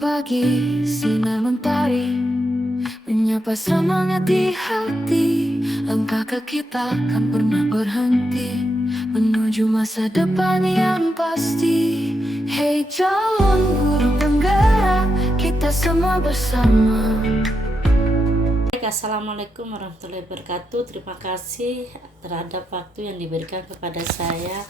pagi, sinar mentari menyapa semangat di hati. Langkah kaki takkan pernah berhenti menuju masa depan yang pasti. Hey calon guru penggerak, kita semua bersama. Assalamualaikum warahmatullahi wabarakatuh. Terima kasih terhadap waktu yang diberikan kepada saya.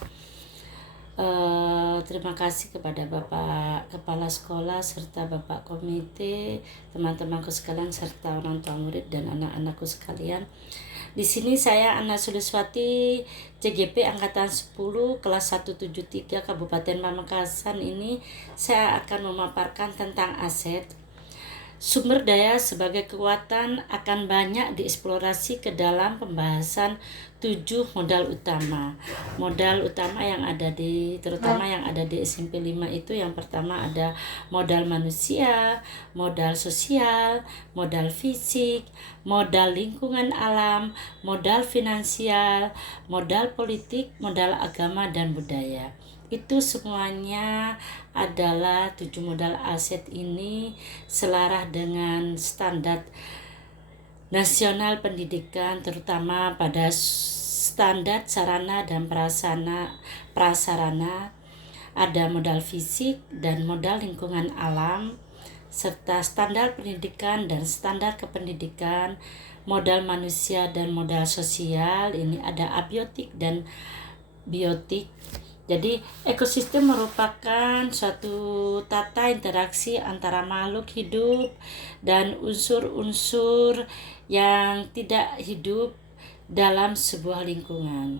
Terima kasih kepada Bapak Kepala Sekolah serta Bapak Komite, teman-temanku sekalian serta orang tua murid dan anak-anakku sekalian. Di sini saya Ana Suliswati, CGP Angkatan 10 kelas 173 Kabupaten Pamekasan. Ini saya akan memaparkan tentang aset. Sumber daya sebagai kekuatan akan banyak dieksplorasi ke dalam pembahasan 7 modal utama. Modal utama yang ada terutama yang ada di SMP 5 itu, yang pertama ada modal manusia, modal sosial, modal fisik, modal lingkungan alam, modal finansial, modal politik, modal agama dan budaya. Itu semuanya adalah 7 modal aset ini selaras dengan standar nasional pendidikan, terutama pada standar sarana dan prasarana. Ada modal fisik dan modal lingkungan alam, serta standar pendidikan dan standar kependidikan, modal manusia dan modal sosial. Ini ada abiotik dan biotik. Jadi ekosistem merupakan suatu tata interaksi antara makhluk hidup dan unsur-unsur yang tidak hidup dalam sebuah lingkungan.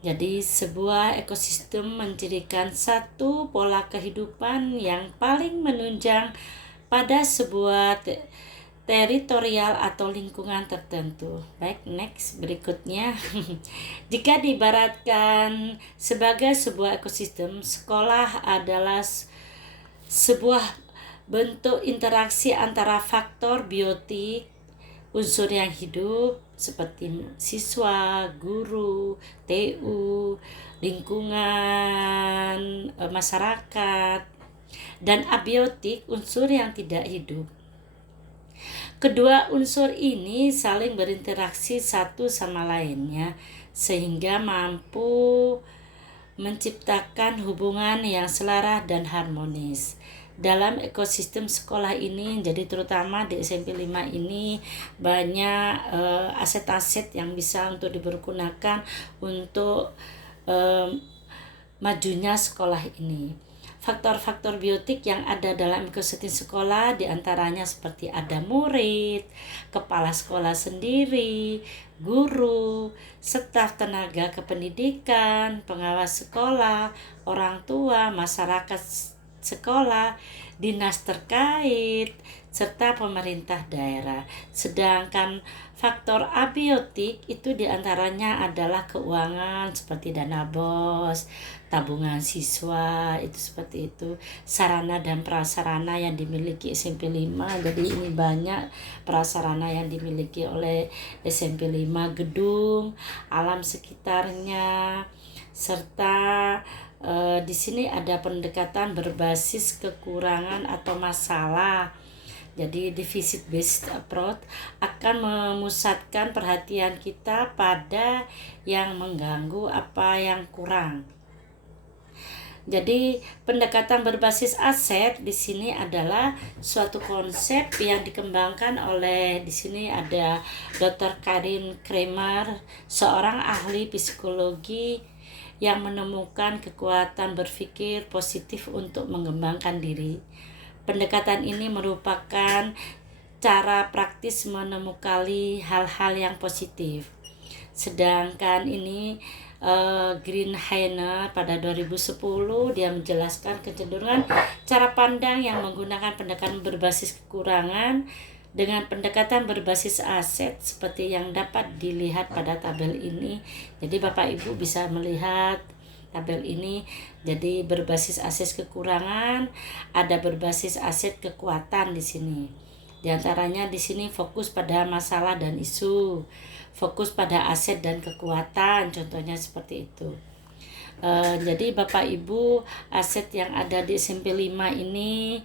Jadi sebuah ekosistem mencirikan satu pola kehidupan yang paling menunjang pada sebuah teritorial atau lingkungan tertentu. Baik, next berikutnya. Jika diibaratkan sebagai sebuah ekosistem, sekolah adalah sebuah bentuk interaksi antara faktor biotik, unsur yang hidup seperti siswa, guru, TU, lingkungan, masyarakat, dan abiotik, unsur yang tidak hidup. Kedua unsur ini saling berinteraksi satu sama lainnya sehingga mampu menciptakan hubungan yang selaras dan harmonis. Dalam ekosistem sekolah ini, jadi terutama di SMP 5 ini banyak aset-aset yang bisa untuk dipergunakan untuk majunya sekolah ini. Faktor-faktor biotik yang ada dalam ekosistem sekolah diantaranya seperti ada murid, kepala sekolah sendiri, guru, staf tenaga kependidikan, pengawas sekolah, orang tua, masyarakat sekolah, dinas terkait, serta pemerintah daerah. Sedangkan faktor abiotik itu diantaranya adalah keuangan seperti dana BOS, tabungan siswa, itu seperti itu, sarana dan prasarana yang dimiliki SMP 5. Jadi ini banyak prasarana yang dimiliki oleh SMP 5, gedung, alam sekitarnya, serta di sini ada pendekatan berbasis kekurangan atau masalah. Jadi deficit based approach akan memusatkan perhatian kita pada yang mengganggu, apa yang kurang. Jadi pendekatan berbasis aset di sini adalah suatu konsep yang dikembangkan oleh, di sini ada Dr. Karin Kramer, seorang ahli psikologi yang menemukan kekuatan berpikir positif untuk mengembangkan diri. Pendekatan ini merupakan cara praktis menemukan hal-hal yang positif. Sedangkan ini Greenhainer pada 2010 dia menjelaskan kecenderungan cara pandang yang menggunakan pendekatan berbasis kekurangan dengan pendekatan berbasis aset seperti yang dapat dilihat pada tabel ini. Jadi Bapak Ibu bisa melihat tabel ini. Jadi berbasis aset kekurangan, ada berbasis aset kekuatan di sini. Di antaranya di sini fokus pada masalah dan isu, fokus pada aset dan kekuatan, contohnya seperti itu. Jadi Bapak Ibu, aset yang ada di SMP 5 ini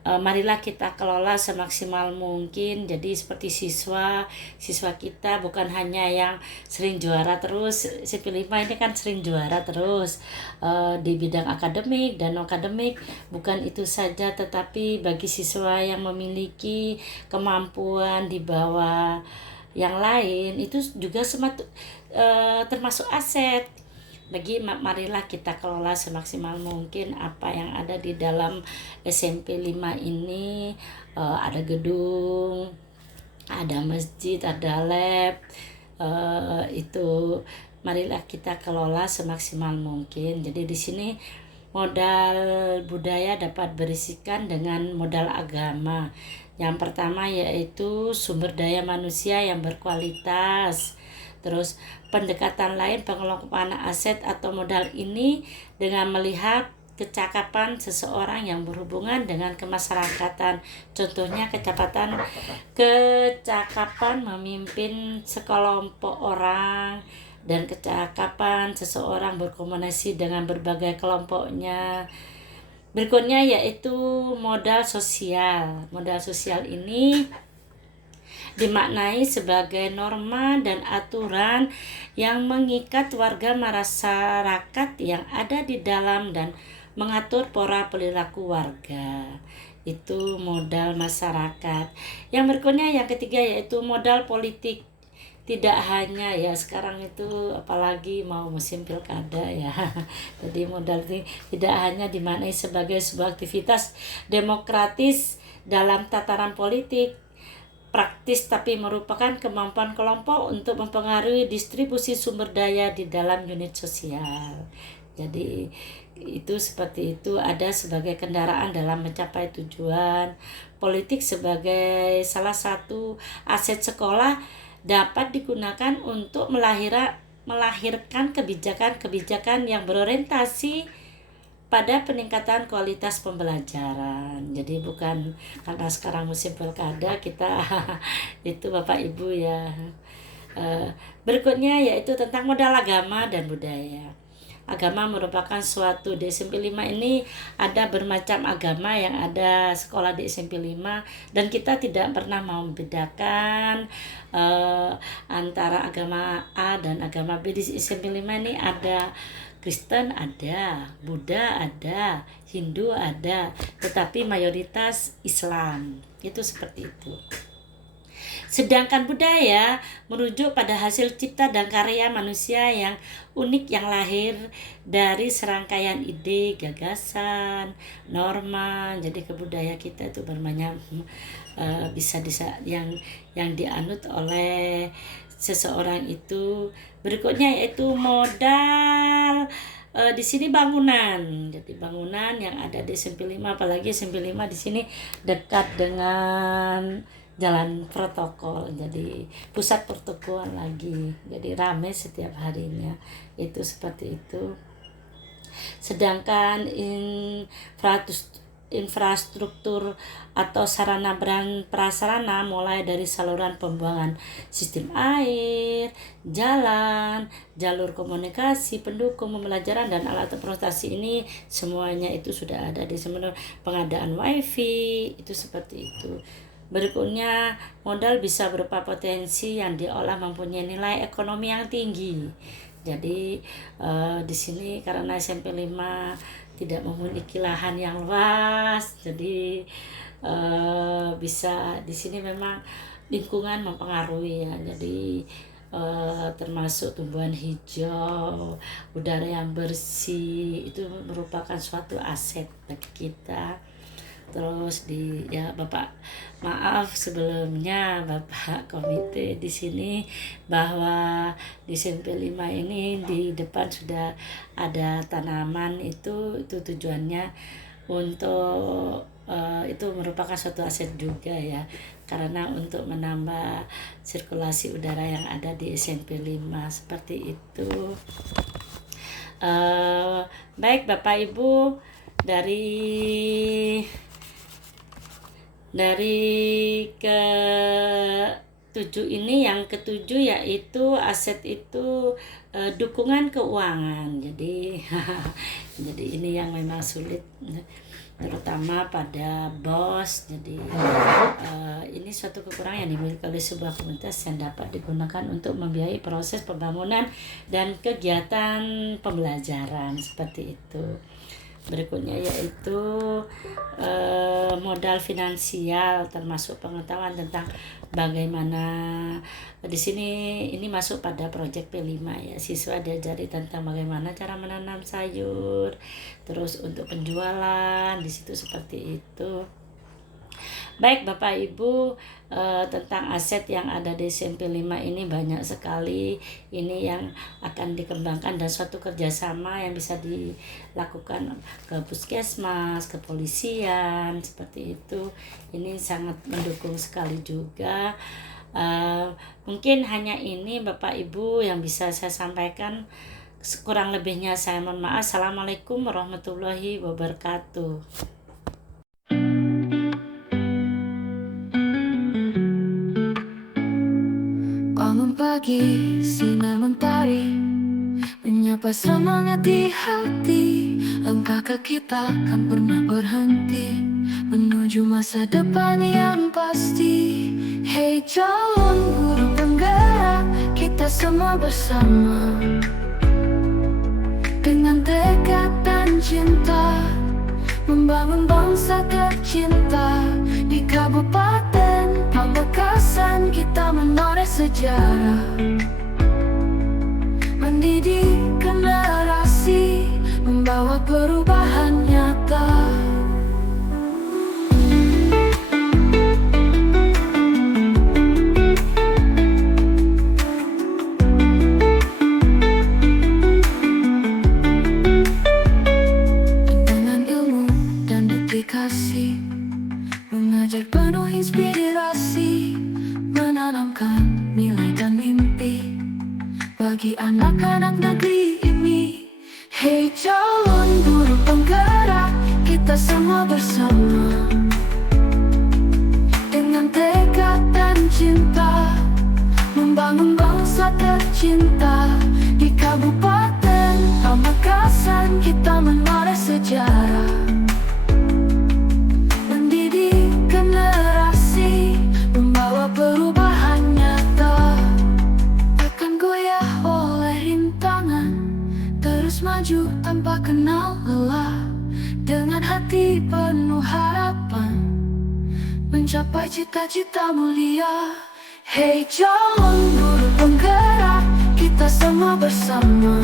marilah kita kelola semaksimal mungkin. Jadi seperti siswa kita bukan hanya yang sering juara terus. SMP 5 ini kan sering juara terus di bidang akademik dan non akademik. Bukan itu saja, tetapi bagi siswa yang memiliki kemampuan di bawah yang lain itu juga termasuk aset. Marilah kita kelola semaksimal mungkin apa yang ada di dalam SMP 5 ini. Ada gedung, ada masjid, ada lab, itu marilah kita kelola semaksimal mungkin. Jadi di sini modal budaya dapat berisikan dengan modal agama. Yang pertama yaitu sumber daya manusia yang berkualitas. Terus pendekatan lain pengelolaan aset atau modal ini dengan melihat kecakapan seseorang yang berhubungan dengan kemasyarakatan. Contohnya kecakapan memimpin sekelompok orang dan kecakapan seseorang berkomunikasi dengan berbagai kelompoknya. Berikutnya yaitu modal sosial. Modal sosial ini dimaknai sebagai norma dan aturan yang mengikat warga masyarakat yang ada di dalam dan mengatur pola perilaku warga. Itu modal masyarakat. Yang berikutnya yang ketiga yaitu modal politik. Tidak hanya ya sekarang itu apalagi mau musim pilkada ya. Jadi modal ini tidak hanya dimaknai sebagai sebuah aktivitas demokratis dalam tataran politik praktis, tapi merupakan kemampuan kelompok untuk mempengaruhi distribusi sumber daya di dalam unit sosial. Jadi itu seperti itu, ada sebagai kendaraan dalam mencapai tujuan. Politik sebagai salah satu aset sekolah dapat digunakan untuk melahirkan kebijakan-kebijakan yang berorientasi pada peningkatan kualitas pembelajaran. Jadi bukan karena sekarang musim pilkada kita itu Bapak Ibu ya. Berikutnya yaitu tentang modal agama dan budaya. Agama merupakan suatu di SMP 5 ini ada bermacam agama yang ada sekolah di SMP 5 dan kita tidak pernah mau membedakan antara agama A dan agama B. Di SMP 5 ini ada Kristen ada, Buddha ada, Hindu ada, tetapi mayoritas Islam. Itu seperti itu. Sedangkan budaya merujuk pada hasil cipta dan karya manusia yang unik yang lahir dari serangkaian ide, gagasan, norma. Jadi kebudayaan kita itu berbanyak bisa yang dianut oleh seseorang itu. Berikutnya yaitu modal di sini bangunan. Jadi bangunan yang ada di SMP 5, apalagi SMP 5 di sini dekat dengan jalan protokol. Jadi pusat pertokoan lagi. Jadi ramai setiap harinya. Itu seperti itu. Sedangkan infrastruktur atau sarana prasarana mulai dari saluran pembuangan sistem air, jalan, jalur komunikasi, pendukung pembelajaran dan alat transportasi ini semuanya itu sudah ada di semua. Pengadaan wifi itu seperti itu. Berikutnya modal bisa berupa potensi yang diolah mempunyai nilai ekonomi yang tinggi. Jadi di sini karena SMP 5 tidak memiliki lahan yang luas, jadi bisa di sini memang lingkungan mempengaruhi ya. Jadi termasuk tumbuhan hijau, udara yang bersih itu merupakan suatu aset bagi kita. Terus Bapak maaf sebelumnya Bapak komite di sini bahwa di SMP 5 ini di depan sudah ada tanaman itu tujuannya untuk itu merupakan suatu aset juga ya, karena untuk menambah sirkulasi udara yang ada di SMP 5 seperti itu. Baik Bapak Ibu, dari yang ketujuh yaitu aset itu dukungan keuangan. Jadi jadi ini yang memang sulit, terutama pada bos. Jadi ini suatu kekurangan yang dimiliki oleh sebuah komunitas yang dapat digunakan untuk membiayai proses pembangunan dan kegiatan pembelajaran seperti itu. Berikutnya yaitu modal finansial, termasuk pengetahuan tentang bagaimana di sini ini masuk pada proyek P5 ya. Siswa diajari tentang bagaimana cara menanam sayur, terus untuk penjualan di situ seperti itu. Baik Bapak Ibu, tentang aset yang ada di SMP 5 ini banyak sekali ini yang akan dikembangkan dan suatu kerjasama yang bisa dilakukan ke puskesmas, kepolisian seperti itu. Ini sangat mendukung sekali juga. Mungkin hanya ini Bapak Ibu yang bisa saya sampaikan. Kurang lebihnya saya mohon maaf. Assalamualaikum warahmatullahi wabarakatuh. Bangun pagi, sinar mentari menyapa semangat di hati. Langkah kaki takkan pernah berhenti menuju masa depan yang pasti. Hey calon guru penggerak, kita semua bersama dengan tekad dan cinta membangun bangsa tercinta. Di Kabupaten Pamekasan kita menoreh sejarah, mendidik generasi, membawa perubahan nyata. Dengan ilmu dan dedikasi, mengajar penuh inspirasi, menanamkan nilai dan mimpi bagi anak-anak negeri ini. Hey calon guru penggerak, kita semua bersama dengan tekad dan cinta membangun bangsa tercinta. Di Kabupaten Pamekasan kita menoreh sejarah, mendidik generasi, membawa perubahan nyata. Takkan goyah oleh rintangan, terus maju tanpa kenal lelah. Dengan hati penuh harapan, mencapai cita-cita mulia. Hey calon guru penggerak, kita semua bersama